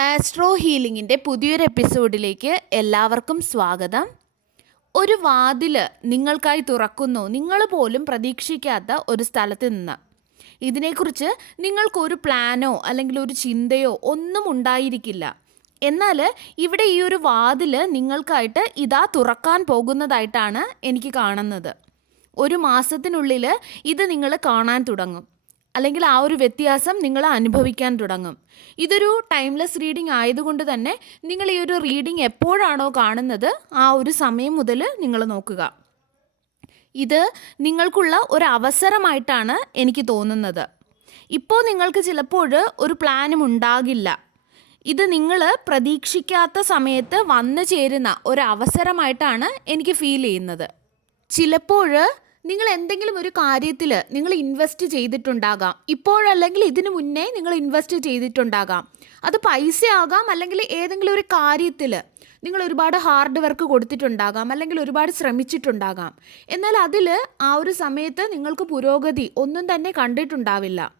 Astro ഹീലിംഗിന്റെ പുതിയൊരു എപ്പിസോഡിലേക്ക് എല്ലാവർക്കും സ്വാഗതം. ഒരു വാതിൽ നിങ്ങൾക്കായി തുറക്കുന്നു. നിങ്ങൾ പോലും പ്രതീക്ഷിക്കാത്ത ഒരു സ്ഥലത്ത് നിന്ന്. ഇതിനെക്കുറിച്ച് നിങ്ങൾക്കൊരു പ്ലാനോ അല്ലെങ്കിൽ ഒരു ചിന്തയോ ഒന്നും ഉണ്ടായിരിക്കില്ല. എന്നാൽ ഇവിടെ ഈ ഒരു വാതിൽ നിങ്ങൾക്കായിട്ട് ഇതാ തുറക്കാൻ പോകുന്നതായിട്ടാണ് എനിക്ക് കാണുന്നത്. ഒരു മാസത്തിനുള്ളിൽ ഇത് നിങ്ങൾ കാണാൻ തുടങ്ങും. അല്ലെങ്കിൽ ആ ഒരു വ്യത്യാസം നിങ്ങൾ അനുഭവിക്കാൻ തുടങ്ങും. ഇതൊരു ടൈംലെസ് റീഡിംഗ് ആയതുകൊണ്ട് തന്നെ നിങ്ങൾ ഈ ഒരു റീഡിംഗ് എപ്പോഴാണോ കാണുന്നത് ആ ഒരു സമയം മുതൽ നിങ്ങൾ നോക്കുക. ഇത് നിങ്ങൾക്കുള്ള ഒരു അവസരമായിട്ടാണ് എനിക്ക് തോന്നുന്നത്. ഇപ്പോൾ നിങ്ങൾക്ക് ചിലപ്പോൾ ഒരു പ്ലാനും ഉണ്ടാകില്ല. ഇത് നിങ്ങൾ പ്രതീക്ഷിക്കാത്ത സമയത്ത് വന്നു ചേരുന്ന ഒരു അവസരമായിട്ടാണ് എനിക്ക് ഫീൽ ചെയ്യുന്നത്. ചിലപ്പോൾ നിങ്ങൾ എന്തെങ്കിലും ഒരു കാര്യത്തിൽ നിങ്ങൾ ഇൻവെസ്റ്റ് ചെയ്തിട്ടുണ്ടാകാം. ഇപ്പോഴല്ലെങ്കിൽ ഇതിനു മുന്നേ നിങ്ങൾ ഇൻവെസ്റ്റ് ചെയ്തിട്ടുണ്ടാകാം. അത് പൈസ ആകാം അല്ലെങ്കിൽ ഏതെങ്കിലും ഒരു കാര്യത്തിൽ നിങ്ങൾ ഒരുപാട് ഹാർഡ് വർക്ക് കൊടുത്തിട്ടുണ്ടാകാം അല്ലെങ്കിൽ ഒരുപാട് ശ്രമിച്ചിട്ടുണ്ടാകാം. എന്നാൽ അതിൽ ആ ഒരു സമയത്ത് നിങ്ങൾക്ക് പുരോഗതി ഒന്നും തന്നെ കണ്ടിട്ടുണ്ടാവില്ല.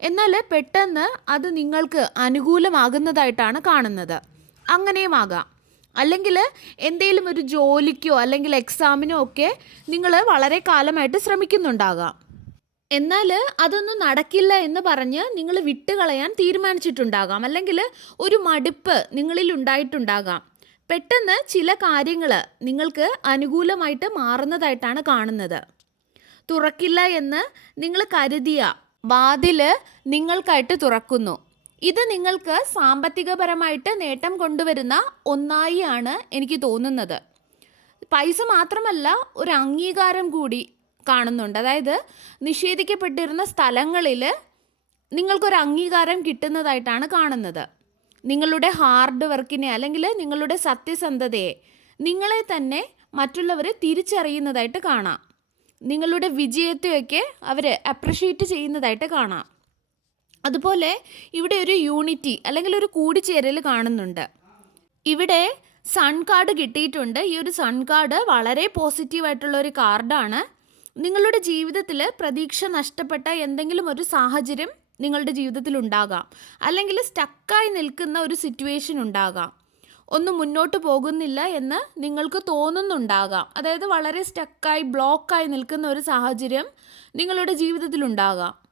എന്നാൽ പെട്ടെന്ന് അത് നിങ്ങൾക്ക് അനുകൂലമാകുന്നതായിട്ടാണ് കാണുന്നത്. അങ്ങനെയുമാകാം അല്ലെങ്കിൽ എന്തെങ്കിലും ഒരു ജോലിക്കോ അല്ലെങ്കിൽ എക്സാമിനോ ഒക്കെ നിങ്ങൾ വളരെ കാലമായിട്ട് ശ്രമിക്കുന്നുണ്ടാകാം. എന്നാൽ അതൊന്നും നടക്കില്ല എന്ന് പറഞ്ഞ് നിങ്ങൾ വിട്ടുകളയാൻ തീരുമാനിച്ചിട്ടുണ്ടാകാം. അല്ലെങ്കിൽ ഒരു മടുപ്പ് നിങ്ങളിൽ ഉണ്ടായിട്ടുണ്ടാകാം. പെട്ടെന്ന് ചില കാര്യങ്ങൾ നിങ്ങൾക്ക് അനുകൂലമായിട്ട് മാറുന്നതായിട്ടാണ് കാണുന്നത്. തുറക്കില്ല എന്ന് നിങ്ങൾ കരുതിയ വാതിൽ നിങ്ങൾക്കായിട്ട് തുറക്കുന്നു. ഇത് നിങ്ങൾക്ക് സാമ്പത്തികപരമായിട്ട് നേട്ടം കൊണ്ടുവരുന്ന ഒന്നായി ആണ് എനിക്ക് തോന്നുന്നത്. പൈസ മാത്രമല്ല ഒരു അംഗീകാരം കൂടി കാണുന്നുണ്ട്. അതായത് നിഷേധിക്കപ്പെട്ടിരുന്ന സ്ഥലങ്ങളിൽ നിങ്ങൾക്കൊരു അംഗീകാരം കിട്ടുന്നതായിട്ടാണ് കാണുന്നത്. നിങ്ങളുടെ ഹാർഡ് വർക്കിനെ അല്ലെങ്കിൽ നിങ്ങളുടെ സത്യസന്ധതയെ നിങ്ങളെ തന്നെ മറ്റുള്ളവർ തിരിച്ചറിയുന്നതായിട്ട് കാണാം. നിങ്ങളുടെ വിജയത്തെയൊക്കെ അവർ അപ്രിഷ്യേറ്റ് ചെയ്യുന്നതായിട്ട് കാണാം. അതുപോലെ ഇവിടെ ഒരു യൂണിറ്റി അല്ലെങ്കിൽ ഒരു കൂടിച്ചേരൽ കാണുന്നുണ്ട്. ഇവിടെ സൺ കാർഡ് കിട്ടിയിട്ടുണ്ട്. ഈ ഒരു സൺ കാർഡ് വളരെ പോസിറ്റീവായിട്ടുള്ള ഒരു കാർഡാണ് നിങ്ങളുടെ ജീവിതത്തിൽ പ്രതീക്ഷ നഷ്ടപ്പെട്ട എന്തെങ്കിലും ഒരു സാഹചര്യം നിങ്ങളുടെ ജീവിതത്തിൽ ഉണ്ടാകാം. അല്ലെങ്കിൽ സ്റ്റക്കായി നിൽക്കുന്ന ഒരു സിറ്റുവേഷൻ ഉണ്ടാകാം. ഒന്നും മുന്നോട്ട് പോകുന്നില്ല എന്ന് നിങ്ങൾക്ക് തോന്നുന്നുണ്ടാകാം. അതായത് വളരെ സ്റ്റക്കായി ബ്ലോക്കായി നിൽക്കുന്ന ഒരു സാഹചര്യം നിങ്ങളുടെ ജീവിതത്തിൽ ഉണ്ടാകാം.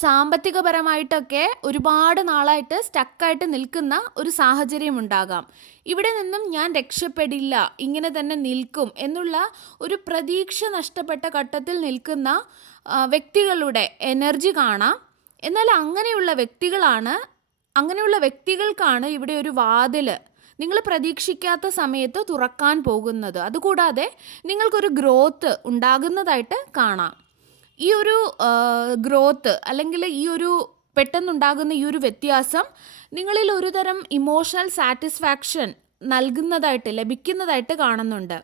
സാമ്പത്തികപരമായിട്ടൊക്കെ ഒരുപാട് നാളായിട്ട് സ്റ്റക്കായിട്ട് നിൽക്കുന്ന ഒരു സാഹചര്യം ഉണ്ടാകാം. ഇവിടെ നിന്നും ഞാൻ രക്ഷപ്പെടില്ല ഇങ്ങനെ തന്നെ നിൽക്കും എന്നുള്ള ഒരു പ്രതീക്ഷ നഷ്ടപ്പെട്ട ഘട്ടത്തിൽ നിൽക്കുന്ന വ്യക്തികളുടെ എനർജി കാണാം. എന്നാൽ അങ്ങനെയുള്ള വ്യക്തികളാണ് അങ്ങനെയുള്ള വ്യക്തികൾക്കാണ് ഇവിടെ ഒരു വാതിൽ നിങ്ങൾ പ്രതീക്ഷിക്കാത്ത സമയത്ത് തുറക്കാൻ പോകുന്നത്. അതുകൂടാതെ നിങ്ങൾക്കൊരു ഗ്രോത്ത് ഉണ്ടാകുന്നതായിട്ട് കാണാം. ഈ ഒരു ഗ്രോത്ത് അല്ലെങ്കിൽ ഈ ഒരു പെട്ടെന്നുണ്ടാകുന്ന ഈ ഒരു വ്യത്യാസം നിങ്ങളിൽ ഒരു തരം ഇമോഷണൽ സാറ്റിസ്ഫാക്ഷൻ നൽകുന്നതായിട്ട് ലഭിക്കുന്നതായിട്ട് കാണുന്നുണ്ട്.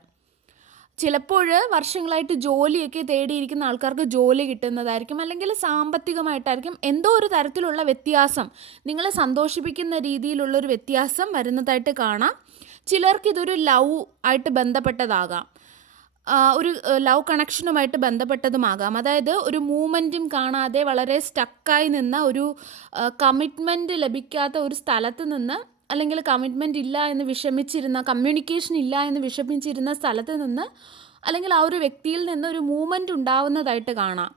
ചിലപ്പോൾ വർഷങ്ങളായിട്ട് ജോലിയൊക്കെ തേടിയിരിക്കുന്ന ആൾക്കാർക്ക് ജോലി കിട്ടുന്നതായിരിക്കും അല്ലെങ്കിൽ സാമ്പത്തികമായിട്ടായിരിക്കും എന്തോ ഒരു തരത്തിലുള്ള വ്യത്യാസം നിങ്ങളെ സന്തോഷിപ്പിക്കുന്ന രീതിയിലുള്ളൊരു വ്യത്യാസം വരുന്നതായിട്ട് കാണാം. ചിലർക്ക് ഇതൊരു ലവ് ആയിട്ട് ബന്ധപ്പെട്ടതാകാം. ഒരു ലവ് കണക്ഷനുമായിട്ട് ബന്ധപ്പെട്ടതുമാകാം. അതായത് ഒരു മൂമെന്റും കാണാതെ വളരെ സ്റ്റക്കായി നിന്ന ഒരു കമ്മിറ്റ്മെന്റ് ലഭിക്കാത്ത ഒരു സ്ഥലത്ത് നിന്ന് അല്ലെങ്കിൽ കമ്മിറ്റ്മെന്റ് ഇല്ല എന്ന് വിഷമിച്ചിരുന്ന കമ്മ്യൂണിക്കേഷൻ ഇല്ല എന്ന് വിഷമിച്ചിരുന്ന സ്ഥലത്ത് നിന്ന് അല്ലെങ്കിൽ ആ ഒരു വ്യക്തിയിൽ നിന്ന് ഒരു മൂവ്മെന്റ് ഉണ്ടാവുന്നതായിട്ട് കാണാം.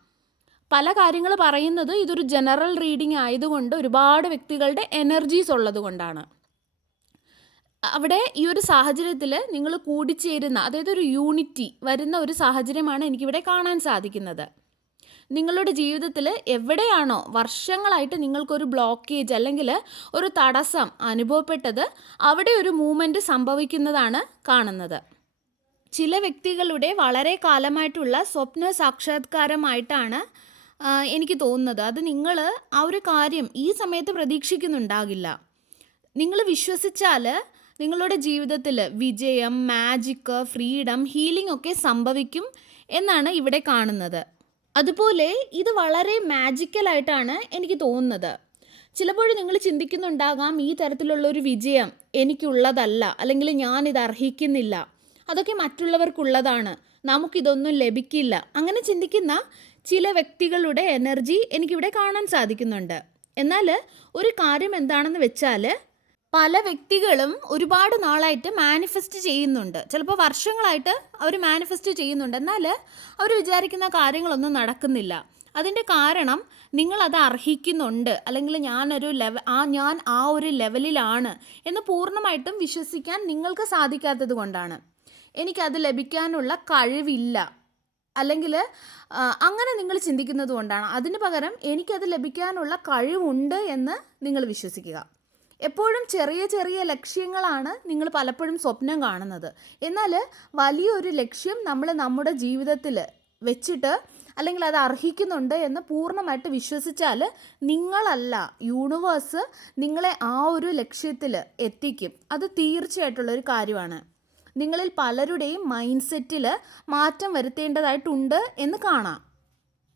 പല കാര്യങ്ങൾ പറയുന്നത് ഇതൊരു ജനറൽ റീഡിംഗ് ആയതുകൊണ്ട് ഒരുപാട് വ്യക്തികളുടെ എനർജീസ് ഉള്ളത് കൊണ്ടാണ് അവിടെ ഈ ഒരു സാഹചര്യത്തിൽ നിങ്ങൾ കൂടിച്ചേരുന്ന അതായത് ഒരു യൂണിറ്റി വരുന്ന ഒരു സാഹചര്യമാണ് എനിക്കിവിടെ കാണാൻ സാധിക്കുന്നത്. നിങ്ങളുടെ ജീവിതത്തിൽ എവിടെയാണോ വർഷങ്ങളായിട്ട് നിങ്ങൾക്കൊരു ബ്ലോക്കേജ് അല്ലെങ്കിൽ ഒരു തടസ്സം അനുഭവപ്പെട്ടത് അവിടെ ഒരു മൂവ്മെന്റ് സംഭവിക്കുന്നതാണ് കാണുന്നത്. ചില വ്യക്തികളുടെ വളരെ കാലമായിട്ടുള്ള സ്വപ്ന സാക്ഷാത്കാരമായിട്ടാണ് എനിക്ക് തോന്നുന്നത്. അത് നിങ്ങൾ ആ ഒരു കാര്യം ഈ സമയത്ത് പ്രതീക്ഷിക്കുന്നുണ്ടാകില്ല. നിങ്ങൾ വിശ്വസിച്ചാൽ നിങ്ങളുടെ ജീവിതത്തിൽ വിജയം മാജിക്ക് ഫ്രീഡം ഹീലിംഗ് ഒക്കെ സംഭവിക്കും എന്നാണ് ഇവിടെ കാണുന്നത്. അതുപോലെ ഇത് വളരെ മാജിക്കലായിട്ടാണ് എനിക്ക് തോന്നുന്നത്. ചിലപ്പോൾ നിങ്ങൾ ചിന്തിക്കുന്നുണ്ടാകാം ഈ തരത്തിലുള്ള ഒരു വിജയം എനിക്കുള്ളതല്ല അല്ലെങ്കിൽ ഞാൻ ഇത് അർഹിക്കുന്നില്ല അതൊക്കെ മറ്റുള്ളവർക്കുള്ളതാണ് നമുക്കിതൊന്നും ലഭിക്കില്ല. അങ്ങനെ ചിന്തിക്കുന്ന ചില വ്യക്തികളുടെ എനർജി എനിക്കിവിടെ കാണാൻ സാധിക്കുന്നുണ്ട്. എന്നാൽ ഒരു കാര്യം എന്താണെന്ന് വെച്ചാൽ പല വ്യക്തികളും ഒരുപാട് നാളായിട്ട് മാനിഫെസ്റ്റ് ചെയ്യുന്നുണ്ട്. ചിലപ്പോൾ വർഷങ്ങളായിട്ട് അവർ മാനിഫെസ്റ്റ് ചെയ്യുന്നുണ്ട്. എന്നാൽ അവർ വിചാരിക്കുന്ന കാര്യങ്ങളൊന്നും നടക്കുന്നില്ല. അതിന്റെ കാരണം നിങ്ങൾ അത് അർഹിക്കുന്നുണ്ട്. അല്ലെങ്കിൽ ഞാനൊരു ലെവ ആ ഞാൻ ആ ഒരു ലെവലിലാണ് എന്ന് പൂർണമായിട്ടും വിശ്വസിക്കാൻ നിങ്ങൾക്ക് സാധിക്കാത്തത് കൊണ്ടാണ്. എനിക്കത് ലഭിക്കാനുള്ള കഴിവില്ല. അല്ലെങ്കിൽ അങ്ങനെ നിങ്ങൾ ചിന്തിക്കുന്നത് കൊണ്ടാണ്. അതിന് പകരം എനിക്കത് ലഭിക്കാനുള്ള കഴിവുണ്ട് എന്ന് നിങ്ങൾ വിശ്വസിക്കുക. എപ്പോഴും ചെറിയ ചെറിയ ലക്ഷ്യങ്ങളാണ് നിങ്ങൾ പലപ്പോഴും സ്വപ്നം കാണുന്നത്. എന്നാൽ വലിയൊരു ലക്ഷ്യം നമ്മൾ നമ്മുടെ ജീവിതത്തിൽ വെച്ചിട്ട് അല്ലെങ്കിൽ അത് അർഹിക്കുന്നുണ്ട് എന്ന് പൂർണമായിട്ട് വിശ്വസിച്ചാൽ നിങ്ങളല്ല യൂണിവേഴ്സ് നിങ്ങളെ ആ ഒരു ലക്ഷ്യത്തിൽ എത്തിക്കും. അത് തീർച്ചയായിട്ടുള്ളൊരു കാര്യമാണ്. നിങ്ങളിൽ പലരുടെയും മൈൻഡ് സെറ്റിൽ മാറ്റം വരുത്തേണ്ടതായിട്ടുണ്ട് എന്ന് കാണാം.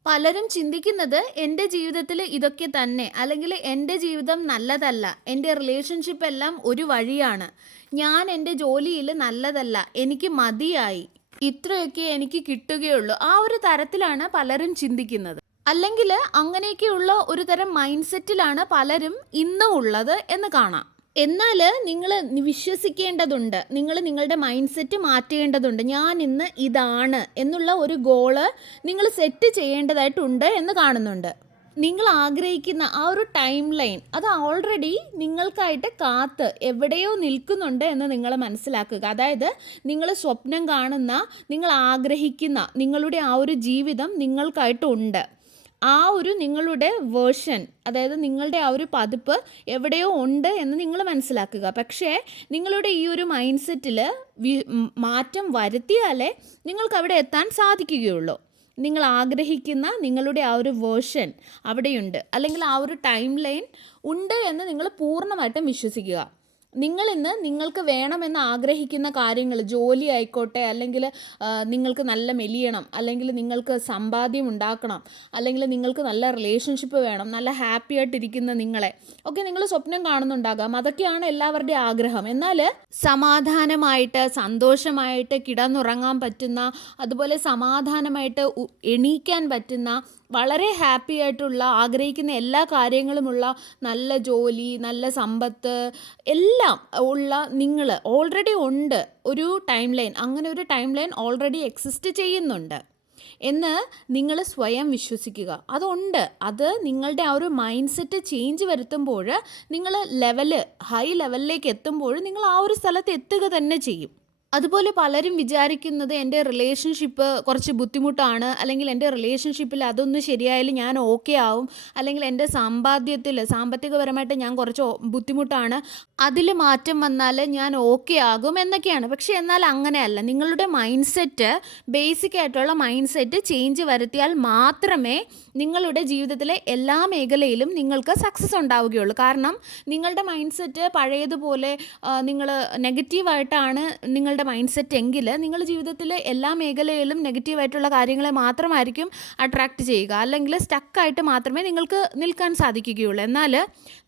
പലരും ചിന്തിക്കുന്നത് എന്റെ ജീവിതത്തിൽ ഇതൊക്കെ തന്നെ അല്ലെങ്കിൽ എന്റെ ജീവിതം നല്ലതല്ല എന്റെ റിലേഷൻഷിപ്പ് എല്ലാം ഒരു വഴിയാണ് ഞാൻ എന്റെ ജോലിയിൽ നല്ലതല്ല എനിക്ക് മതിയായി ഇത്രയൊക്കെ എനിക്ക് കിട്ടുകയുള്ളൂ. ആ ഒരു തരത്തിലാണ് പലരും ചിന്തിക്കുന്നത്. അല്ലെങ്കിൽ അങ്ങനെയൊക്കെയുള്ള ഒരു തരം മൈൻഡ് സെറ്റിലാണ് പലരും ഇന്നും ഉള്ളത് എന്ന് കാണാം. എന്നാൽ നിങ്ങൾ വിശ്വസിക്കേണ്ടതുണ്ട്. നിങ്ങൾ നിങ്ങളുടെ മൈൻഡ് സെറ്റ് മാറ്റേണ്ടതുണ്ട്. ഞാൻ ഇന്ന് ഇതാണ് എന്നുള്ള ഒരു ഗോൾ നിങ്ങൾ സെറ്റ് ചെയ്യേണ്ടതായിട്ടുണ്ട് എന്ന് കാണുന്നുണ്ട്. നിങ്ങൾ ആഗ്രഹിക്കുന്ന ആ ഒരു ടൈം ലൈൻ അത് ഓൾറെഡി നിങ്ങൾക്കായിട്ട് കാത്ത് എവിടെയോ നിൽക്കുന്നുണ്ട് എന്ന് നിങ്ങൾ മനസ്സിലാക്കുക. അതായത് നിങ്ങൾ സ്വപ്നം കാണുന്ന നിങ്ങൾ ആഗ്രഹിക്കുന്ന നിങ്ങളുടെ ആ ഒരു ജീവിതം നിങ്ങൾക്കായിട്ടുണ്ട് ആ ഒരു നിങ്ങളുടെ വേർഷൻ അതായത് നിങ്ങളുടെ ആ ഒരു പതിപ്പ് എവിടെയോ ഉണ്ട് എന്ന് നിങ്ങൾ മനസ്സിലാക്കുക. പക്ഷേ നിങ്ങളുടെ ഈ ഒരു മൈൻഡ് സെറ്റിൽ മാറ്റം വരുത്തിയാലേ നിങ്ങൾക്ക് അവിടെ എത്താൻ സാധിക്കുകയുള്ളൂ. നിങ്ങൾ ആഗ്രഹിക്കുന്ന നിങ്ങളുടെ ആ ഒരു വേർഷൻ അവിടെയുണ്ട്. അല്ലെങ്കിൽ ആ ഒരു ടൈം ലൈൻ ഉണ്ട് എന്ന് നിങ്ങൾ പൂർണമായിട്ടും വിശ്വസിക്കുക. നിങ്ങൾ ഇന്ന് നിങ്ങൾക്ക് വേണമെന്ന് ആഗ്രഹിക്കുന്ന കാര്യങ്ങൾ ജോലി ആയിക്കോട്ടെ അല്ലെങ്കിൽ നിങ്ങൾക്ക് നല്ല മെലിയണം അല്ലെങ്കിൽ നിങ്ങൾക്ക് സമ്പാദ്യം ഉണ്ടാക്കണം അല്ലെങ്കിൽ നിങ്ങൾക്ക് നല്ല റിലേഷൻഷിപ്പ് വേണം നല്ല ഹാപ്പി ആയിട്ടിരിക്കുന്ന നിങ്ങളെ ഒക്കെ നിങ്ങൾ സ്വപ്നം കാണുന്നുണ്ടാകാം. അതൊക്കെയാണ് എല്ലാവരുടെയും ആഗ്രഹം. എന്നാൽ സമാധാനമായിട്ട് സന്തോഷമായിട്ട് കിടന്നുറങ്ങാൻ പറ്റുന്ന അതുപോലെ സമാധാനമായിട്ട് എണീക്കാൻ പറ്റുന്ന വളരെ ഹാപ്പി ആയിട്ടുള്ള ആഗ്രഹിക്കുന്ന എല്ലാ കാര്യങ്ങളുമുള്ള നല്ല ജോലി നല്ല സമ്പത്ത് എല്ലാം ഉള്ള നിങ്ങൾ ഓൾറെഡി ഉണ്ട് ഒരു ടൈം ലൈൻ അങ്ങനെ ഒരു ടൈം ലൈൻ ഓൾറെഡി എക്സിസ്റ്റ് ചെയ്യുന്നുണ്ട്. എന്ന് നിങ്ങൾ സ്വയം വിശ്വസിക്കുക. അതുണ്ട്. അത് നിങ്ങളുടെ ആ ഒരു മൈൻഡ് സെറ്റ് ചേഞ്ച് വരുത്തുമ്പോൾ നിങ്ങൾ ലെവൽ ഹൈ ലെവലിലേക്ക് എത്തുമ്പോൾ നിങ്ങൾ ആ ഒരു സ്ഥലത്ത് എത്തുക തന്നെ ചെയ്യും. അതുപോലെ പലരും വിചാരിക്കുന്നത് എന്റെ റിലേഷൻഷിപ്പ് കുറച്ച് ബുദ്ധിമുട്ടാണ് അല്ലെങ്കിൽ എന്റെ റിലേഷൻഷിപ്പിൽ അതൊന്ന് ശരിയായാലും ഞാൻ ഓക്കെ ആവും അല്ലെങ്കിൽ എന്റെ സമ്പാദ്യത്തിൽ സാമ്പത്തികപരമായിട്ട് ഞാൻ കുറച്ച് ബുദ്ധിമുട്ടാണ് അതിൽ മാറ്റം വന്നാൽ ഞാൻ ഓക്കെ ആകും എന്നൊക്കെയാണ്. പക്ഷേ എന്നാൽ അങ്ങനെയല്ല. നിങ്ങളുടെ മൈൻഡ് സെറ്റ് ബേസിക് ആയിട്ടുള്ള മൈൻഡ് സെറ്റ് ചേഞ്ച് വരുത്തിയാൽ മാത്രമേ നിങ്ങളുടെ ജീവിതത്തിലെ എല്ലാ മേഖലയിലും നിങ്ങൾക്ക് സക്സസ് ഉണ്ടാവുകയുള്ളൂ. കാരണം നിങ്ങളുടെ മൈൻഡ് സെറ്റ് പഴയതുപോലെ നിങ്ങൾ നെഗറ്റീവായിട്ടാണ് നിങ്ങളുടെ നിങ്ങളുടെ മൈൻഡ് സെറ്റ് എങ്കിൽ നിങ്ങൾ ജീവിതത്തിലെ എല്ലാ മേഖലയിലും നെഗറ്റീവായിട്ടുള്ള കാര്യങ്ങളെ മാത്രമായിരിക്കും അട്രാക്റ്റ് ചെയ്യുക. അല്ലെങ്കിൽ സ്റ്റക്കായിട്ട് മാത്രമേ നിങ്ങൾക്ക് നിൽക്കാൻ സാധിക്കുകയുള്ളൂ. എന്നാൽ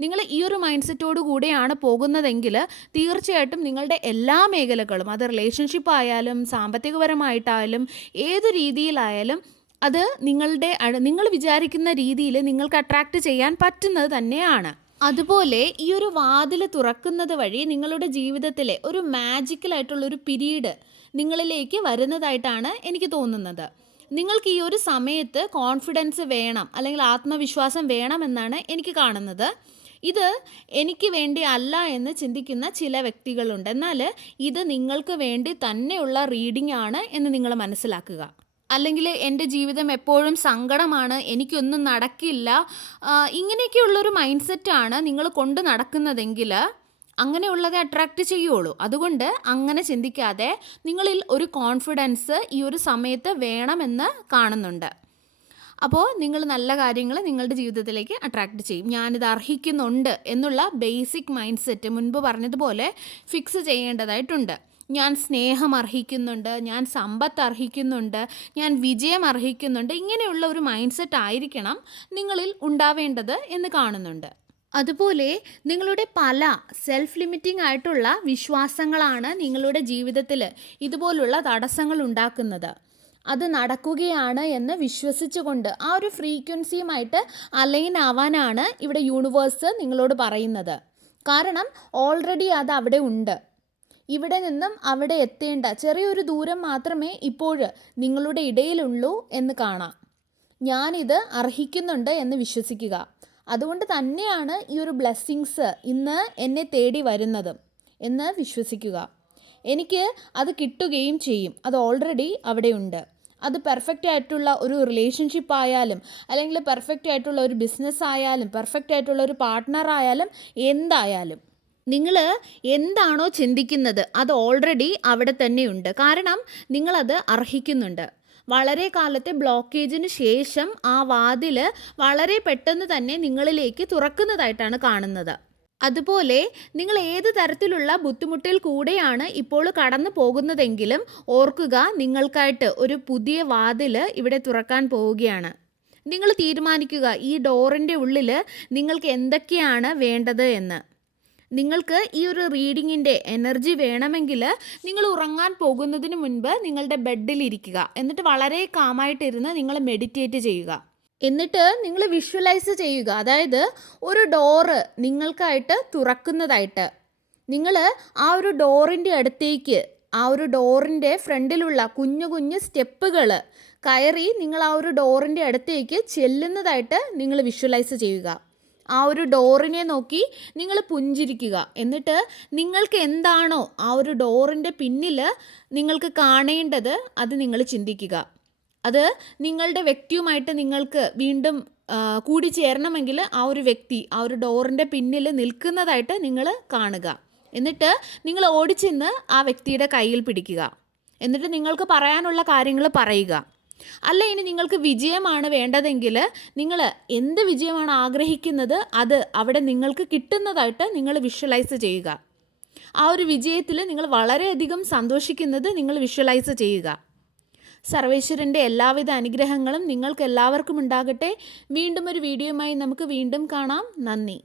നിങ്ങൾ ഈ ഒരു മൈൻഡ് സെറ്റോട് കൂടെയാണ് പോകുന്നതെങ്കിൽ തീർച്ചയായിട്ടും നിങ്ങളുടെ എല്ലാ മേഖലകളും അത് റിലേഷൻഷിപ്പ് ആയാലും സാമ്പത്തികപരമായിട്ടായാലും ഏത് രീതിയിലായാലും അത് നിങ്ങളുടെ നിങ്ങൾ വിചാരിക്കുന്ന രീതിയിൽ നിങ്ങൾക്ക് അട്രാക്റ്റ് ചെയ്യാൻ പറ്റുന്നത് തന്നെയാണ്. അതുപോലെ ഈ ഒരു വാതിൽ തുറക്കുന്നത് വഴി നിങ്ങളുടെ ജീവിതത്തിലെ ഒരു മാജിക്കലായിട്ടുള്ള ഒരു പിരീഡ് നിങ്ങളിലേക്ക് വരുന്നതായിട്ടാണ് എനിക്ക് തോന്നുന്നത്. നിങ്ങൾക്ക് ഈ ഒരു സമയത്ത് കോൺഫിഡൻസ് വേണം അല്ലെങ്കിൽ ആത്മവിശ്വാസം വേണമെന്നാണ് എനിക്ക് കാണുന്നത്. ഇത് എനിക്ക് വേണ്ടി അല്ല എന്ന് ചിന്തിക്കുന്ന ചില വ്യക്തികളുണ്ട്. എന്നാൽ ഇത് നിങ്ങൾക്ക് വേണ്ടി തന്നെയുള്ള റീഡിംഗ് ആണ് എന്ന് നിങ്ങൾ മനസ്സിലാക്കുക. അല്ലെങ്കിൽ എന്റെ ജീവിതം എപ്പോഴും സങ്കടമാണ് എനിക്കൊന്നും നടക്കില്ല. ഇങ്ങനെയൊക്കെയുള്ളൊരു മൈൻഡ് സെറ്റാണ് നിങ്ങൾ കൊണ്ട് നടക്കുന്നതെങ്കിൽ അങ്ങനെയുള്ളതെ അട്രാക്റ്റ് ചെയ്യുള്ളൂ അതുകൊണ്ട് അങ്ങനെ ചിന്തിക്കാതെ നിങ്ങളിൽ ഒരു കോൺഫിഡൻസ് ഈ ഒരു സമയത്ത് വേണമെന്ന് കാണുന്നുണ്ട്. അപ്പോൾ നിങ്ങൾ നല്ല കാര്യങ്ങൾ നിങ്ങളുടെ ജീവിതത്തിലേക്ക് അട്രാക്റ്റ് ചെയ്യും. ഞാനിത് അർഹിക്കുന്നുണ്ട് എന്നുള്ള ബേസിക് മൈൻഡ് സെറ്റ് മുൻപ് പറഞ്ഞതുപോലെ ഫിക്സ് ചെയ്യേണ്ടതായിട്ടുണ്ട്. ഞാൻ സ്നേഹം അർഹിക്കുന്നുണ്ട് ഞാൻ സമ്പത്ത് അർഹിക്കുന്നുണ്ട് ഞാൻ വിജയം അർഹിക്കുന്നുണ്ട് ഇങ്ങനെയുള്ള ഒരു മൈൻഡ് സെറ്റ് ആയിരിക്കണം നിങ്ങളിൽ ഉണ്ടാവേണ്ടത് എന്ന് കാണുന്നുണ്ട്. അതുപോലെ നിങ്ങളുടെ പല സെൽഫ് ലിമിറ്റിംഗ് ആയിട്ടുള്ള വിശ്വാസങ്ങളാണ് നിങ്ങളുടെ ജീവിതത്തിൽ ഇതുപോലുള്ള തടസ്സങ്ങൾ ഉണ്ടാക്കുന്നത്. അത് നടക്കുകയാണ് എന്ന് വിശ്വസിച്ചുകൊണ്ട് ആ ഒരു ഫ്രീക്വൻസിയുമായിട്ട് അലൈൻ ആവാനാണ് ഇവിടെ യൂണിവേഴ്സ് നിങ്ങളോട് പറയുന്നത്. കാരണം ഓൾറെഡി അത് അവിടെ ഉണ്ട്. ഇവിടെ നിന്നും അവിടെ എത്തേണ്ട ചെറിയൊരു ദൂരം മാത്രമേ ഇപ്പോൾ നിങ്ങളുടെ ഇടയിലുള്ളൂ എന്ന് കാണാം. ഞാനിത് അർഹിക്കുന്നുണ്ട് എന്ന് വിശ്വസിക്കുക. അതുകൊണ്ട് തന്നെയാണ് ഈ ഒരു ബ്ലെസ്സിങ്സ് ഇന്ന് എന്നെ തേടി വരുന്നത് എന്ന് വിശ്വസിക്കുക. എനിക്ക് അത് കിട്ടുകയും ചെയ്യും. അത് ഓൾറെഡി അവിടെയുണ്ട് അത് പെർഫെക്റ്റ് ആയിട്ടുള്ള ഒരു റിലേഷൻഷിപ്പ് ആയാലും അല്ലെങ്കിൽ പെർഫെക്റ്റ് ആയിട്ടുള്ള ഒരു ബിസിനസ് ആയാലും പെർഫെക്റ്റ് ആയിട്ടുള്ള ഒരു പാർട്ട്ണർ ആയാലും എന്തായാലും നിങ്ങൾ എന്താണോ ചിന്തിക്കുന്നത് അത് ഓൾറെഡി അവിടെ തന്നെയുണ്ട്. കാരണം നിങ്ങളത് അർഹിക്കുന്നുണ്ട്. വളരെ കാലത്തെ ബ്ലോക്കേജിന് ശേഷം ആ വാതിൽ വളരെ പെട്ടെന്ന് തന്നെ നിങ്ങളിലേക്ക് തുറക്കുന്നതായിട്ടാണ് കാണുന്നത്. അതുപോലെ നിങ്ങൾ ഏത് തരത്തിലുള്ള ബുദ്ധിമുട്ടിൽ കൂടെയാണ് ഇപ്പോൾ കടന്നു പോകുന്നതെങ്കിലും ഓർക്കുക നിങ്ങൾക്കായിട്ട് ഒരു പുതിയ വാതിൽ ഇവിടെ തുറക്കാൻ പോവുകയാണ്. നിങ്ങൾ തീരുമാനിക്കുക ഈ ഡോറിന്റെ ഉള്ളിൽ നിങ്ങൾക്ക് എന്തൊക്കെയാണ് വേണ്ടത് എന്ന്. നിങ്ങൾക്ക് ഈ ഒരു റീഡിങ്ങിന്റെ എനർജി വേണമെങ്കിൽ നിങ്ങൾ ഉറങ്ങാൻ പോകുന്നതിന് മുൻപ് നിങ്ങളുടെ ബെഡിൽ ഇരിക്കുക. എന്നിട്ട് വളരെ കാമായിട്ടിരുന്ന് നിങ്ങൾ മെഡിറ്റേറ്റ് ചെയ്യുക. എന്നിട്ട് നിങ്ങൾ വിഷ്വലൈസ് ചെയ്യുക. അതായത് ഒരു ഡോറ് നിങ്ങൾക്കായിട്ട് തുറക്കുന്നതായിട്ട്. നിങ്ങൾ ആ ഒരു ഡോറിന്റെ അടുത്തേക്ക് ആ ഒരു ഡോറിന്റെ ഫ്രണ്ടിലുള്ള കുഞ്ഞു കുഞ്ഞു സ്റ്റെപ്പുകൾ കയറി നിങ്ങൾ ആ ഒരു ഡോറിന്റെ അടുത്തേക്ക് ചെല്ലുന്നതായിട്ട് നിങ്ങൾ വിഷ്വലൈസ് ചെയ്യുക. ആ ഒരു ഡോറിനെ നോക്കി നിങ്ങൾ പുഞ്ചിരിക്കുക. എന്നിട്ട് നിങ്ങൾക്ക് എന്താണോ ആ ഒരു ഡോറിന്റെ പിന്നിൽ നിങ്ങൾക്ക് കാണേണ്ടത് അത് നിങ്ങൾ ചിന്തിക്കുക. അത് നിങ്ങളുടെ വ്യക്തിയുമായിട്ട് നിങ്ങൾക്ക് വീണ്ടും കൂടി കൂടിച്ചേരണമെങ്കിൽ ആ ഒരു വ്യക്തി ആ ഒരു ഡോറിന്റെ പിന്നിൽ നിൽക്കുന്നതായിട്ട് നിങ്ങൾ കാണുക. എന്നിട്ട് നിങ്ങൾ ഓടിച്ചെന്ന് ആ വ്യക്തിയുടെ കയ്യിൽ പിടിക്കുക. എന്നിട്ട് നിങ്ങൾക്ക് പറയാനുള്ള കാര്യങ്ങൾ പറയുക. അല്ല ഇനി നിങ്ങൾക്ക് വിജയമാണ് വേണ്ടതെങ്കിൽ നിങ്ങൾ എന്ത് വിജയമാണ് ആഗ്രഹിക്കുന്നത് അത് അവിടെ നിങ്ങൾക്ക് കിട്ടുന്നതായിട്ട് നിങ്ങൾ വിഷ്വലൈസ് ചെയ്യുക. ആ ഒരു വിജയത്തിൽ നിങ്ങൾ വളരെയധികം സന്തോഷിക്കുന്നത് നിങ്ങൾ വിഷ്വലൈസ് ചെയ്യുക. സർവേശ്വരന്റെ എല്ലാവിധ അനുഗ്രഹങ്ങളും നിങ്ങൾക്ക് എല്ലാവർക്കും ഉണ്ടാകട്ടെ. വീണ്ടും ഒരു വീഡിയോയുമായി നമുക്ക് വീണ്ടും കാണാം. നന്ദി.